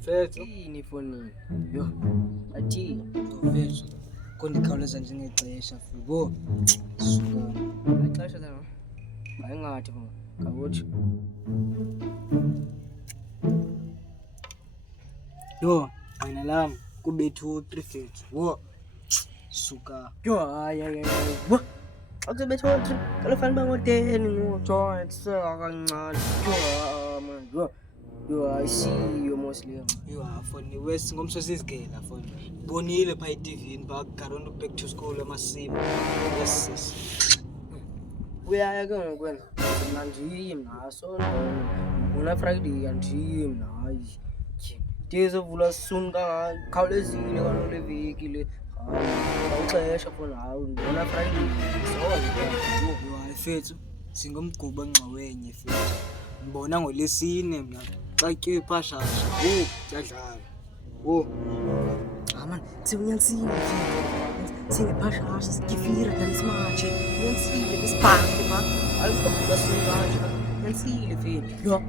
Mfethu, Yini efonini? Yho, athi mfethu, kondikhawuleza njengexesha fibo. suka. Ixesha la ayingathi mama. Ngawuthi. Yho, wena lam kubethu 3 fethu. Wo. Suka. Yho, hayi. Wo. Xa kusebethiwa 3, kaloku fanele uba ngo-10 ngoku. Sekancane. Yho, man. Yho, ayisiyo mos le. Yho, foni wesi ngomso sizigela foni. Bonile pha eTV-ni pha Garonto back to school emasimo. Yes sis. Uyaya ke ngoku wena. Mna ndiyi mna sondona. Ngona Friday andiyi mna hayi. Ndizovula soon khawulezile kaloku le veki le. Hayi, ixesha fona hayi ngona Friday. Yho, hayi fethu, singumgubo engxawenye fethu. Ngibona ngolesine mna. Xa ke phashasha. Wo, sidlala. Wo. Man, sewunyanisile mfethu. Singephashasha sigifira tani simatshe. Unyanisile besibhange ma. Ayikho soon kanje. Unyanisile mfethu. Yho.